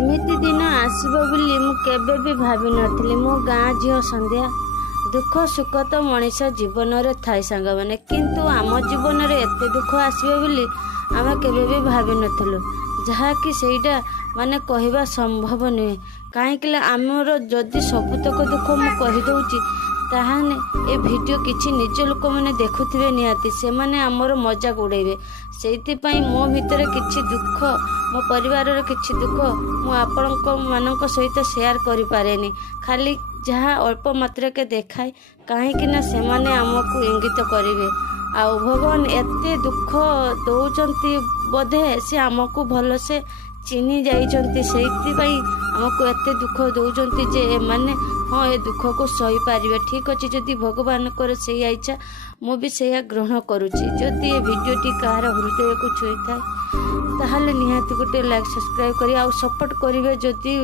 एमिति दिन आसब बोली मु केबे भी भाभी नथिली। मो गाँ झील संध्या दुख सुख तो मनीष जीवन रे थाई सांग मैंने किंतु आम जीवन रे एते दुख आसबे बोली आमे केबे भी भाभी नथिलु। जहा कि सेटा माने कहवा संभव नुहे कहीं आमर जदि सबुतक दुख मु कही दउची ताहाने ए वीडियो किछि निज लोक मैंने देखुथिबे निहाती से माने आमर मजाक उड़ेबे सेइथिपाई मो भितर किछि दुख मो परिवार रे किछि दुख मु आपनक मानक सहित शेयर करि पारेनी खाली जहाँ अल्प मात्रा के देखाए कहीं से माने आमको इंगित करेंगे आउ भगवान एते दुख दौरान बोधे से आमको भल से चिन्ह जाइछन्ति सेइथिपाई आमको एते दुख दौरान जे माने हाँ ए दुख को सही पारे ठीक अच्छे जदि भगवान को से इच्छा मु भी से ग्रहण करुच्ची जदि ये वीडियोटी कहार हृदय को छुई थाए ताहले निहाती गोटे लाइक सब्सक्राइब करी आ सपोर्ट करेंगे जदि